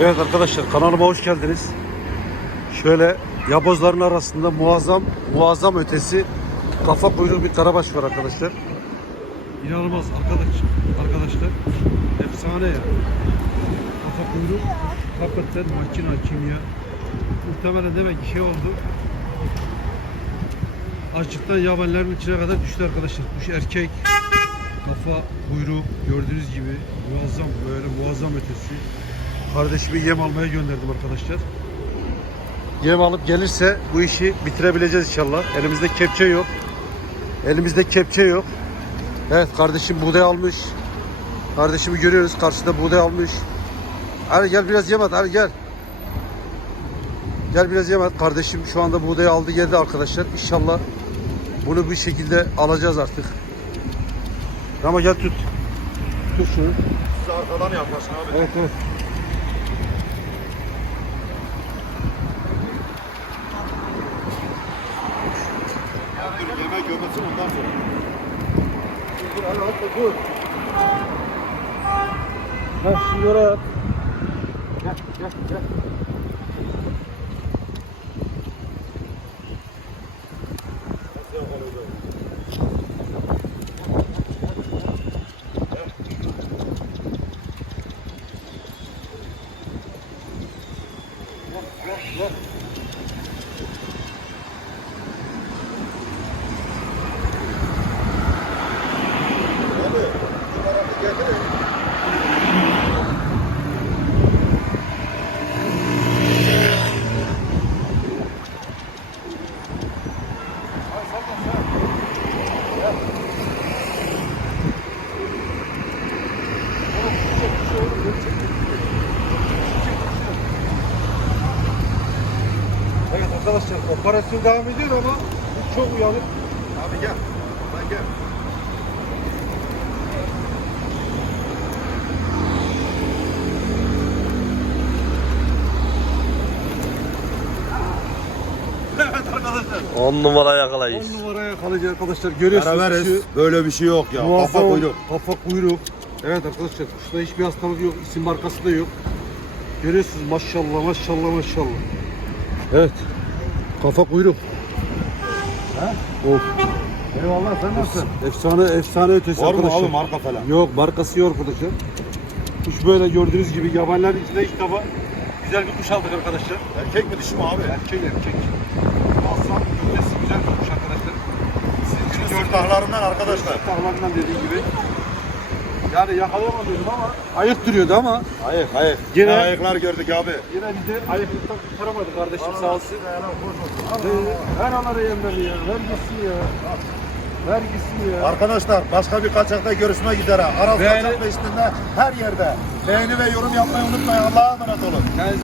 Evet arkadaşlar kanalıma hoş geldiniz. Şöyle yabozların arasında muazzam muazzam ötesi kafa kuyruk bir karabaş var arkadaşlar. İnanılmaz arkadaş arkadaşlar. Efsane ya. Kafa kuyruk hakikaten makina kimya. Muhtemelen demek ki şey oldu. Açıktan yabanların içine kadar düştü arkadaşlar. Kuş erkek. Kafa, kuyruk gördüğünüz gibi muazzam böyle muazzam ötesi. Kardeşimi yem almaya gönderdim arkadaşlar. Yem alıp gelirse bu işi bitirebileceğiz inşallah. Elimizde kepçe yok. Elimizde kepçe yok. Evet kardeşim buğday almış. Kardeşimi görüyoruz karşıda buğday almış. Hadi gel biraz yem at hadi gel. Gel biraz yem at. Kardeşim şu anda buğdayı aldı geldi arkadaşlar. İnşallah bunu bir şekilde alacağız artık. Ama gel tut. Tut şunu. Siz arkadan yaklaşın abi. Evet evet. Dur yemek gömesin ondan sonra. Dur hadi hadi dur. Ha şimdi oraya at. Gel gel gel. Abi Evet arkadaşlar operasyon devam ediyor ama çok uyanık. Abi gel. Ben gel. Evet arkadaşlar. 10 numara yakalayış. 10 numaraya kalacak arkadaşlar görüyorsunuz. Beraberiz. kuşu. Böyle bir şey yok ya. Muazzam Kafa kuyruk. Kafa kuyruk. Evet arkadaşlar kuşta hiçbir hastalık yok. isim markası da yok. Görüyorsunuz maşallah maşallah maşallah. Evet. Kafa kuyruk. He? Of. Eyvallah sen nasılsın? Efsane efsane ötesi Var mı arkadaşlar. abi marka falan? Yok markası yok arkadaşlar. Kuş böyle gördüğünüz gibi yabanların içinde ilk defa güzel bir kuş aldık arkadaşlar. Erkek mi dişi mi abi? Erkek erkek. Muazzam ötesi güzel kuş arkadaşlar. Sizin sırtlarından arkadaşlar. Tahlandan dediği gibi. Yani yakalayamadım ama ayık duruyordu ama Hayır hayır. Yine- Ne ayıklar gördük abi. yine biz de ayıklıktan kurtaramadı kardeşim sağ olsun. Ver ona yemleri ya. Ver gitsin ya. Ver gitsin ya. Arkadaşlar başka bir kaçakta görüşmek üzere. Aras Beğeni- Kaçak Beşliğinde her yerde. Beğeni ve yorum yapmayı unutmayın. Allah'a emanet olun. Kendinize